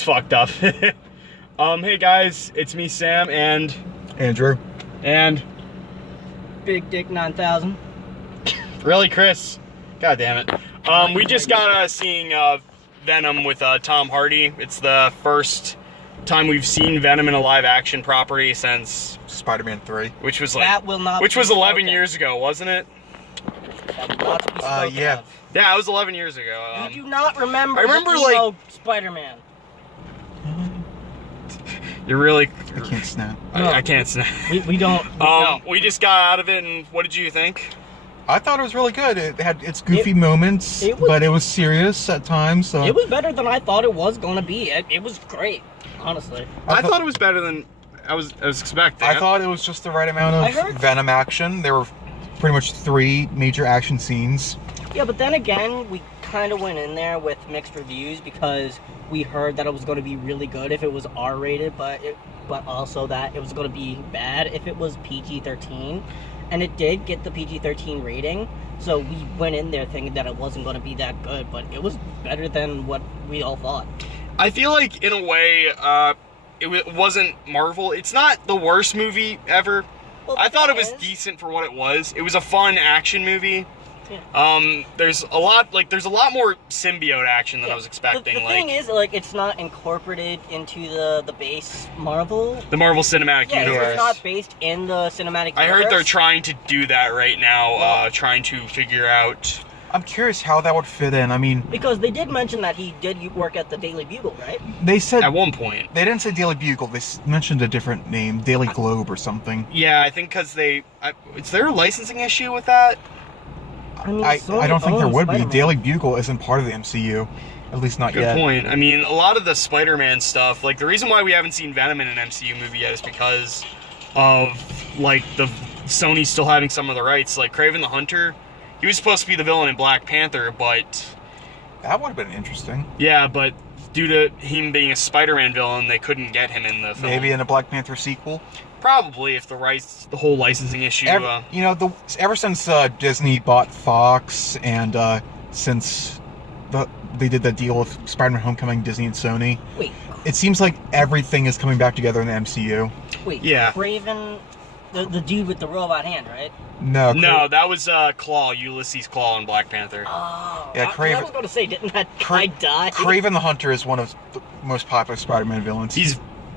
It's fucked up. Hey guys, it's me, Sam, and Andrew. And Big Dick 9000. Really, Chris? God damn it. We just got seeing Venom with Tom Hardy. It's the first time we've seen Venom in a live action property since Spider-Man 3. Which was like that will not which was 11 years ago, wasn't it? That will not be spoken yeah. of. Yeah, it was 11 years ago. You do not remember. I remember, the emo Spider-Man. You're really. I can't snap. I can't snap. We don't. We just got out of it, and what did you think? I thought it was really good. It had its goofy moments, but it was serious at times. So it was better than I thought it was gonna be. It was great, honestly. I thought it was better than I was expecting. I thought it was just the right amount of Venom action. There were pretty much 3 major action scenes. Yeah, but then again, we kind of went in there with mixed reviews because we heard that it was going to be really good if it was R-rated, but also that it was going to be bad if it was PG-13. And it did get the PG-13 rating, so we went in there thinking that it wasn't going to be that good, but it was better than what we all thought. I feel like, in a way, it wasn't Marvel. It's not the worst movie ever. Well, I thought it was decent for what it was. It was a fun action movie. Yeah. There's a lot more symbiote action than I was expecting. The thing is, it's not incorporated into the base Marvel. The Marvel Cinematic Universe. It's not based in the cinematic universe. I heard they're trying to do that right now, trying to figure out. I'm curious how that would fit in. I mean, because they did mention that he did work at the Daily Bugle, right? They said at one point. They didn't say Daily Bugle. They mentioned a different name, Daily Globe or something. Yeah, I think because is there a licensing issue with that? I mean, I don't think there would Spider-Man. be. Daily Bugle isn't part of the MCU, at least not yet. Good point. I mean, a lot of the Spider-Man stuff, like the reason why we haven't seen Venom in an MCU movie yet is because of like the Sony still having some of the rights. Like Kraven the Hunter, he was supposed to be the villain in Black Panther, but that would have been interesting. Yeah, but due to him being a Spider-Man villain, they couldn't get him in the film. Maybe in a Black Panther sequel. Probably, if the whole licensing issue. Ever since Disney bought Fox and since they did the deal with Spider-Man: Homecoming, Disney and Sony. Wait. It seems like everything is coming back together in the MCU. Wait. Yeah. Kraven, the dude with the robot hand, right? No, that was Claw, Ulysses Claw in Black Panther. Oh. Yeah, Kraven. I was going to say, didn't that guy die? Kraven the Hunter is one of the most popular Spider-Man villains.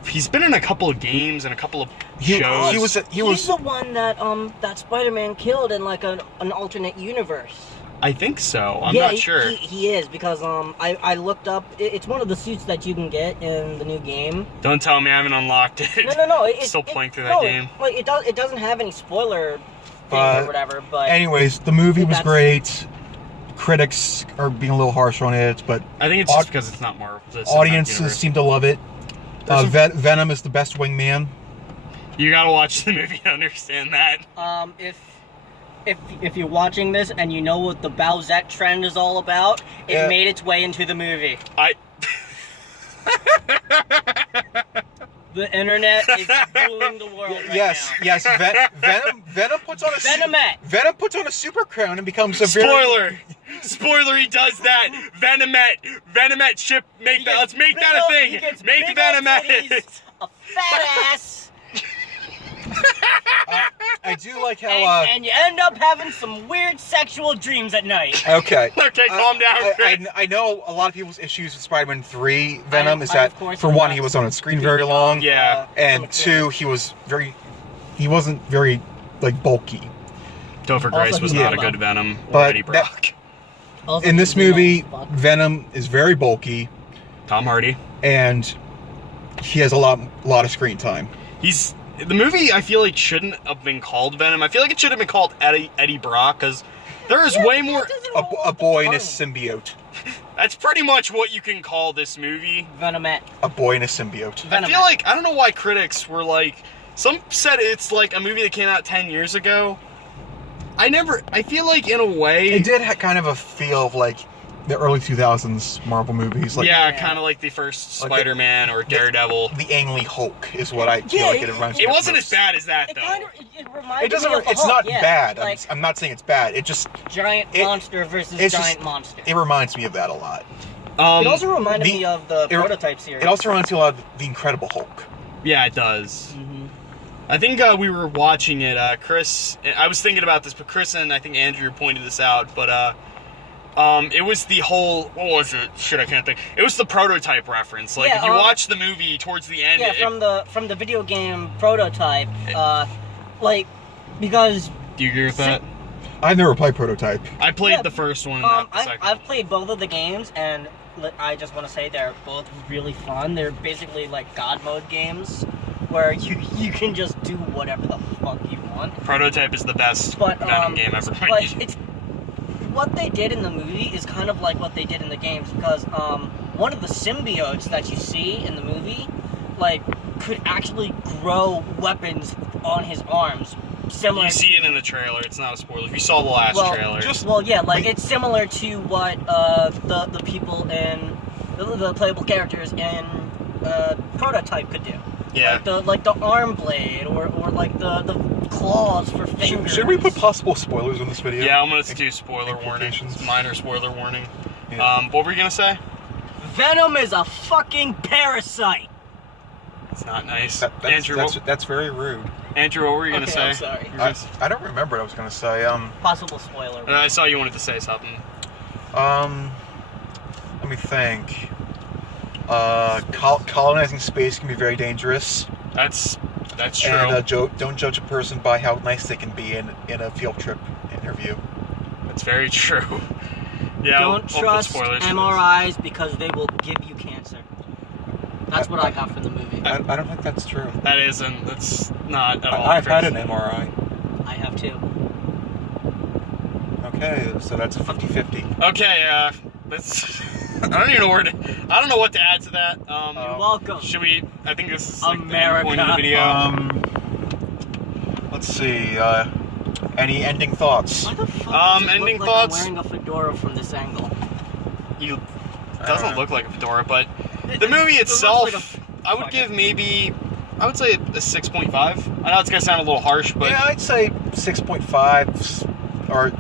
He's been in a couple of games and a couple of shows. He's the one that Spider-Man killed in like an alternate universe. I think so. I'm not sure. He is because I looked up. It's one of the suits that you can get in the new game. Don't tell me I haven't unlocked it. No. Still playing through that game. It doesn't have any spoiler thing or whatever. But anyways, the movie was great. Critics are being a little harsh on it, but I think it's just because it's not Marvel. Audiences seem to love it. Venom is the best wingman. You gotta watch the movie to understand that. If you're watching this and you know what the Bowsette trend is all about, it made its way into the movie. The internet is ruling the world right now. Yes. Venom puts on a Venomette. Venom puts on a super crown and becomes a Spoiler, he does that. Venomette ship. Let's make that a thing. Make Venomette. A fat ass. I do like how and you end up having some weird sexual dreams at night. Okay, calm down, Chris. I know a lot of people's issues with Spider-Man 3 Venom is that, for one, he was on screen very long. Yeah. And 2, he wasn't very, bulky. Topher Grace was not a good Venom. But Eddie Brock. In this movie, Venom is very bulky. Tom Hardy. And he has a lot of screen time. The movie, I feel like, shouldn't have been called Venom. I feel like it should have been called Eddie Brock, because there is way more... A boy and a symbiote. That's pretty much what you can call this movie. Venomette. A boy and a symbiote. I feel like, I don't know why critics were like... Some said it's like a movie that came out 10 years ago. I feel like, in a way... It did have kind of a feel of, the early 2000s Marvel movies. Kind of like the first Spider-Man or Daredevil. The Ang Lee Hulk is what I feel like it reminds me of. It wasn't as bad as that, though. It reminds me of It's Hulk, not bad. I'm not saying it's bad. It just... Giant monster versus giant monster. It reminds me of that a lot. It also reminded me of the Prototype series. It also reminds me a lot of The Incredible Hulk. Yeah, it does. Mm-hmm. I think we were watching it. Chris, I was thinking about this, but Chris and I think Andrew pointed this out. But it was the whole. What was it? Shit, I can't think. It was the Prototype reference. Like, if you watch the movie towards the end. Yeah, from the video game Prototype. Like, because. Do you agree with that? I've never played Prototype. I played the first one. Not the second. I've played both of the games, and I just want to say they're both really fun. They're basically like God mode games, where you can just do whatever the fuck you want. Prototype is the best Venom game ever made. But it's what they did in the movie is kind of like what they did in the games, because one of the symbiotes that you see in the movie, like, could actually grow weapons on his arms. Similar. You see it in the trailer. It's not a spoiler. If you saw the last trailer, it's similar to what the people in the playable characters in Prototype could do. Yeah. Like the arm blade or like the claws for fingers. Should we put possible spoilers in this video? Yeah, I'm gonna do spoiler warning. Minor spoiler warning. Yeah. What were you gonna say? Venom is a fucking parasite. It's not nice. Andrew, that's very rude. Andrew, what were you gonna say? I'm sorry. I don't remember what I was gonna say. Possible spoiler. I saw you wanted to say something. Let me think. Colonizing space can be very dangerous. That's true. And don't judge a person by how nice they can be in a field trip interview. That's very true. Yeah. Don't trust MRIs because they will give you cancer. That's what I got from the movie. I don't think that's true. That's not at all. I've had an MRI. I have too. Okay, so that's a 50-50. Okay, that's. I don't even know I don't know what to add to that. You're welcome. Should we? I think this is like America. the end point of the video. Let's see. Any ending thoughts? Why the fuck does it ending look thoughts. Like I'm wearing a fedora from this angle. It doesn't look like a fedora, but the movie itself, I would give maybe. I would say a 6.5. I know it's gonna sound a little harsh, but yeah, I'd say 6.5 or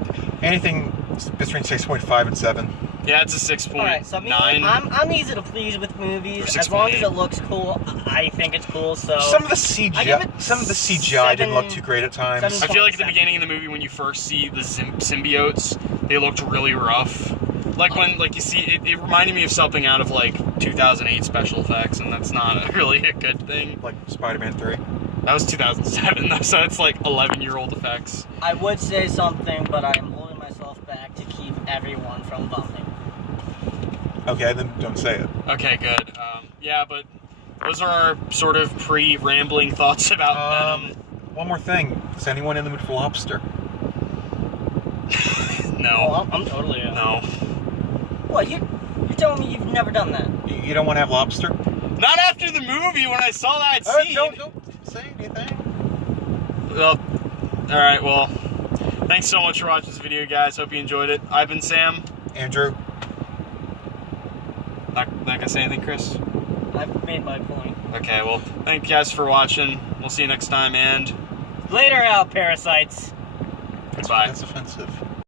anything between 6.5 and 7. Yeah, it's a 6.9. Alright, so I'm easy to please with movies. As long as it looks cool, I think it's cool. So some of the CGI didn't look too great at times. I feel like at the beginning of the movie when you first see the symbiotes, they looked really rough. Like when you see it reminded me of something out of like 2008 special effects, and that's not really a good thing. Like Spider-Man 3. That was 2007 though, so it's like 11-year-old effects. I would say something, but I am holding myself back to keep everyone from vomiting. Okay, then don't say it. Okay, good. Yeah, but those are our sort of pre-rambling thoughts about Venom. One more thing. Is anyone in the mood for lobster? No. Oh, I'm totally in. No. What, you're telling me you've never done that? You don't want to have lobster? Not after the movie when I saw that scene. Don't say anything. Well, alright, well, thanks so much for watching this video, guys. Hope you enjoyed it. I've been Sam. Andrew. Not gonna say anything, Chris? I've made my point. Okay, well, thank you guys for watching. We'll see you next time, and... Later out, parasites. Goodbye. That's offensive.